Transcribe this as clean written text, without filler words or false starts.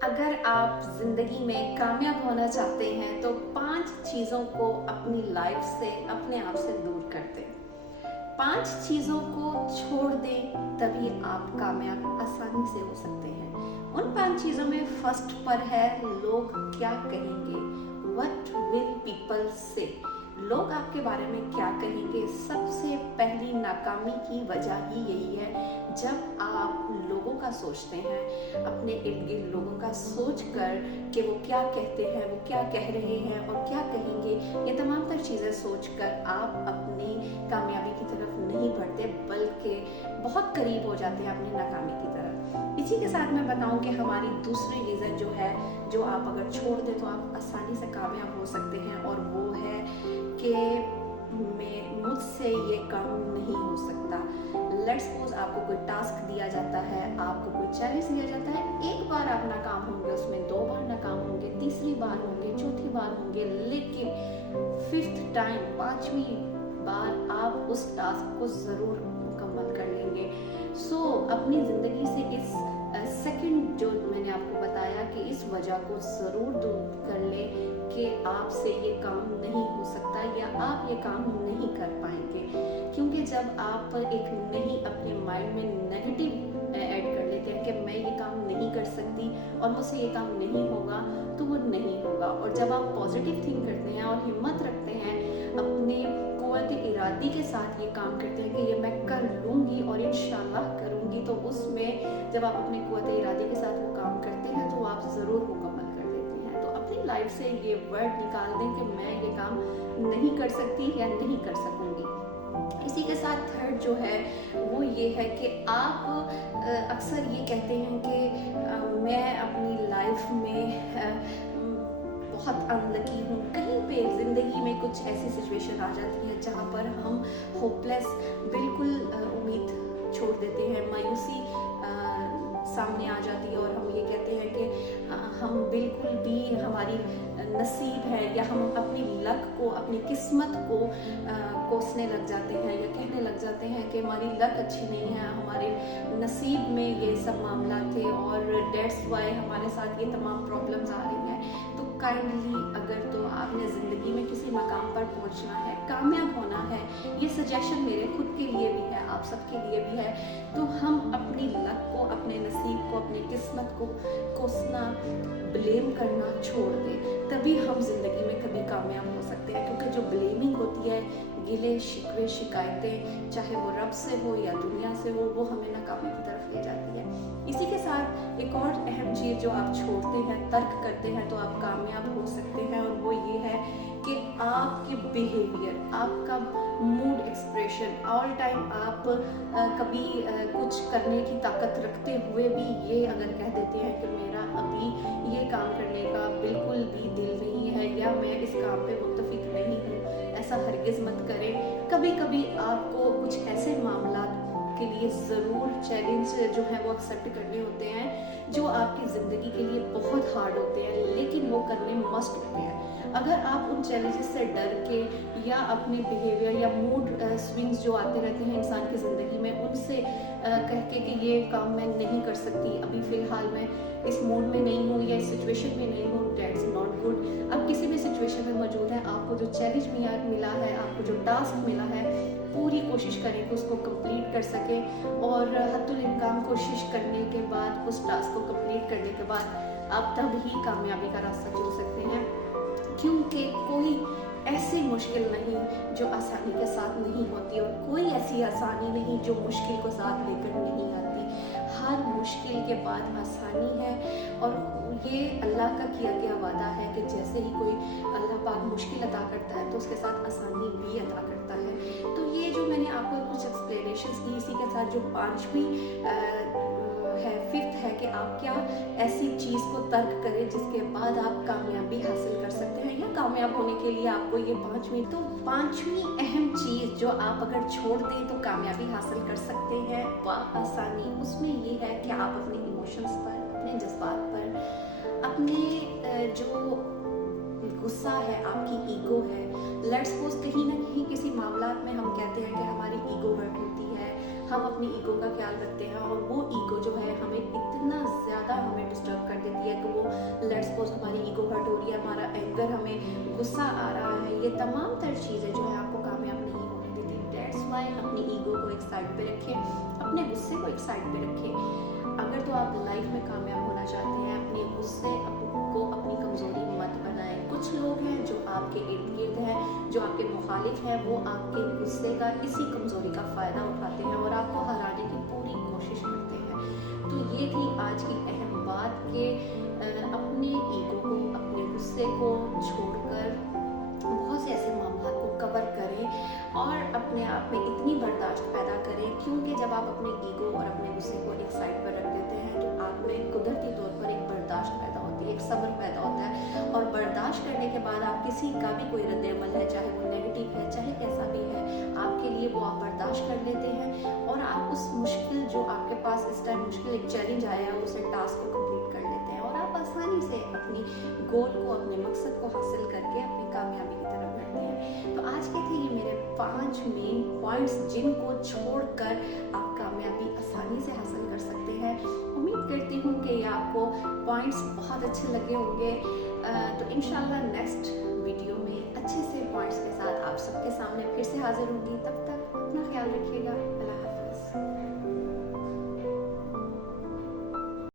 अगर आप ज़िंदगी में कामयाब होना चाहते हैं तो 5 चीज़ों को अपनी लाइफ से अपने आप से दूर कर दें। 5 चीज़ों को छोड़ दें, तभी आप कामयाब आसानी से हो सकते हैं। उन 5 चीज़ों में फर्स्ट पर है लोग क्या कहेंगे, व्हाट विल पीपल से। लोग आपके बारे में क्या कहेंगे, सबसे पहली नाकामी की वजह ही यही है। जब आप लोगों का सोचते हैं, अपने इर्द गिर्द लोगों का सोच कर कि वो क्या कहते हैं, वो क्या कह रहे हैं और क्या कहेंगे, ये तमाम तर चीज़ें सोच कर आप अपनी कामयाबी की तरफ नहीं बढ़ते, बल्कि बहुत करीब हो जाते हैं अपनी नाकामी की तरफ। इसी के साथ मैं बताऊं कि हमारी दूसरी रीज़न जो है, जो आप अगर छोड़ दें तो आप आसानी से कामयाब हो सकते हैं, और वो है कि मुझसे ये काम नहीं हो सकता। लेट्स सपोज आपको कोई टास्क दिया जाता है, आपको कोई चैलेंज दिया जाता है, एक बार आप नाकाम होंगे उसमें, 2 बार नाकाम होंगे, तीसरी बार होंगे, चौथी बार होंगे, लेकिन फिफ्थ टाइम, 5वीं बार आप उस टास्क को ज़रूर मुकम्मल कर लेंगे। सो अपनी ज़िंदगी से इस सेकंड जो मैंने आपको बताया कि इस वजह को ज़रूर दूर कर ले कि आपसे ये काम नहीं हो सकता या आप ये काम नहीं कर पाएंगे। क्योंकि जब आप एक नहीं अपने माइंड में नेगेटिव ऐड कर लेते हैं कि मैं ये काम नहीं कर सकती और मुझसे ये काम नहीं होगा, तो वो नहीं होगा। और जब आप पॉजिटिव थिंक करते हैं और हिम्मत रखते हैं, अपने कुव्वत इरादी के साथ ये काम करते हैं कि ये मैं कर लूँगी और इंशाल्लाह करूँगी, तो उसमें जब आप अपने कुव्वत इरादी के साथ वो काम करते हैं तो आप ज़रूर मुकम्मल कर देते हैं। तो अपनी लाइफ से ये वर्ड निकाल दें कि मैं ये काम नहीं कर सकती या नहीं कर सकूँगी। इसी के साथ थर्ड जो है वो ये है कि आप अक्सर ये कहते हैं कि मैं अपनी लाइफ में बहुत अनलकी हूँ। कहीं पे ज़िंदगी में कुछ ऐसी सिचुएशन आ जाती है जहाँ पर हम होपलेस, बिल्कुल उम्मीद छोड़ देते हैं, मायूसी सामने आ जाती है और हम ये कहते हैं कि हम बिल्कुल भी, हमारी नसीब है, या हम अपनी लक को, अपनी किस्मत को कोसने लग जाते हैं या कहने लग जाते हैं कि हमारी लक अच्छी नहीं है, हमारे नसीब में ये सब मामला थे और डेट्स वाई हमारे साथ ये तमाम प्रॉब्लम्स आ रही हैं। तो काइंडली, अगर तो आपने ज़िंदगी में किसी मकाम पर पहुंचना है, कामयाब होना है, ये सजेशन मेरे खुद के लिए भी है, आप सबके लिए भी है, तो हम अपनी लक को, अपने नसीब को, अपनी किस्मत को कोसना, ब्लेम करना छोड़ दें, तभी हम ज़िंदगी में कभी कामयाब हो सकते हैं। क्योंकि जो ब्लेमिंग होती है, गिले शिकवे शिकायतें, चाहे वो रब से हो या दुनिया से हो, वो हमें नाकामी की तरफ ले जाती है। इसी के साथ एक और अहम चीज़ जो आप छोड़ते हैं, तर्क करते हैं, तो आप कामयाब हो सकते हैं, और वो ये है कि आपके बिहेवियर, आपका मूड एक्सप्रेशन, ऑल टाइम आप कभी कुछ करने की ताकत रखते हुए भी ये अगर कह देते हैं कि मेरा अभी ये काम करने का बिल्कुल भी दिल नहीं है या मैं इस काम पे मुत्तफिक नहीं हूँ, ऐसा हरगिज़ मत करें। कभी कभी आपको कुछ ऐसे मामला के लिए ज़रूर चैलेंज जो है वो एक्सेप्ट करने होते हैं जो आपकी ज़िंदगी के लिए बहुत हार्ड होते हैं, लेकिन वो करने मस्ट होते हैं। अगर आप उन चैलेंजेस से डर के या अपने बिहेवियर या मूड स्विंग्स जो आते रहते हैं इंसान की ज़िंदगी में, उनसे कह के कि ये काम मैं नहीं कर सकती, अभी फ़िलहाल मैं इस मूड में नहीं हूँ या इस सिचुएशन में नहीं हूँ, दैट्स नॉट गुड। आप किसी भी सिचुएशन में मौजूद हैं, आपको जो चैलेंज मिला है, आपको जो टास्क मिला है, पूरी कोशिश करें कि उसको कंप्लीट कर सकें, और हद्दुल इम्कान कोशिश करने के बाद, उस टास्क को कंप्लीट करने के बाद आप तब ही कामयाबी का रास्ता चुन सकते हैं। क्योंकि कोई ऐसी मुश्किल नहीं जो आसानी के साथ नहीं होती, और कोई ऐसी आसानी नहीं जो मुश्किल को साथ लेकर नहीं आती। हर मुश्किल के बाद आसानी है, और ये अल्लाह का किया गया वादा है कि जैसे ही कोई अल्लाह पाक मुश्किल अता करता है तो उसके साथ आसानी भी अता करता है। तो ये जो मैंने आपको कुछ एक्सप्लेनेशंस दी, इसी के साथ जो 5वीं है, फिफ्थ है कि आप क्या ऐसी चीज़ को तर्क करें जिसके बाद आप कामयाबी हासिल कर सकते हैं, या कामयाब होने के लिए आपको ये 5वीं अहम चीज़ जो आप अगर छोड़ दें तो कामयाबी हासिल कर सकते हैं आसानी, उसमें ये है कि आप अपने इमोशंस पर, अपने जज्बात पर, अपने जो गुस्सा है, आपकी ईगो है, लेट्स सपोज कहीं ना कहीं किसी मामला में हम कहते हैं कि हमारी ईगो हर्ट होती है, हम अपनी ईगो का ख्याल रखते हैं, और वो ईगो जो है हमें इतना ज़्यादा हमें डिस्टर्ब कर देती है कि वो सपोज हमारी ईगो हर्ट हो रही है, हमारा एंगर, हमें गुस्सा आ रहा है, ये तमाम तर चीज़ें जो है आपको कामयाब नहीं होने देती। दैट्स वाई अपनी ईगो को एक साइड पे रखें, अपने गुस्से को एक साइड पे रखें। अगर तो आप लाइफ में कामयाब होना चाहते हैं, अपने गुस्से को अपनी कमज़ोरी मत बनाएं। कुछ लोग हैं जो आपके इर्द गिर्द हैं, जो आपके मुखालिफ हैं, वो आपके गुस्से का, इसी कमज़ोरी का फ़ायदा उठाते हैं और आपको हराने की पूरी कोशिश करते हैं। तो ये थी आज की अहम बात कि अपने ईगो को, अपने गुस्से को छोड़कर बहुत से ऐसे मामलों को कवर करें और अपने आप में इतनी बर्दाश्त पैदा करें, क्योंकि जब आप अपने ईगो और अपने गुस्से को एक साइड पर रख देते हैं तो आप में कुदरती तौर पर एक बर्दाश्त पैदा होती है, एक सब्र पैदा होता है। और बर्दाश्त करने के बाद आप किसी का भी कोई रद्द-ए-अमल है, चाहे वो नेगेटिव है, चाहे कैसा भी है, आपके लिए वो आप बर्दाश्त कर लेते हैं और आप उस मुश्किल, जो आपके पास इस टाइम मुश्किल एक चैलेंज आया है, उसे टास्क को कंप्लीट कर लेते हैं और आप आसानी से अपनी गोल को, अपने मकसद को हासिल करके अपनी कामयाबी की तरफ बढ़ते हैं। तो आज के थे ये मेरे 5 मेन पॉइंट्स जिनको छोड़कर आप कामयाबी आसानी से हासिल कर सकते हैं। उम्मीद करती हूँ कि ये आपको पॉइंट्स बहुत अच्छे लगे होंगे। तो इंशाल्लाह नेक्स्ट वीडियो में अच्छे से पॉइंट्स के साथ आप सबके सामने फिर से हाजिर होंगी। तब तक अपना ख्याल रखिएगा। अल्लाह हाफ़िज़।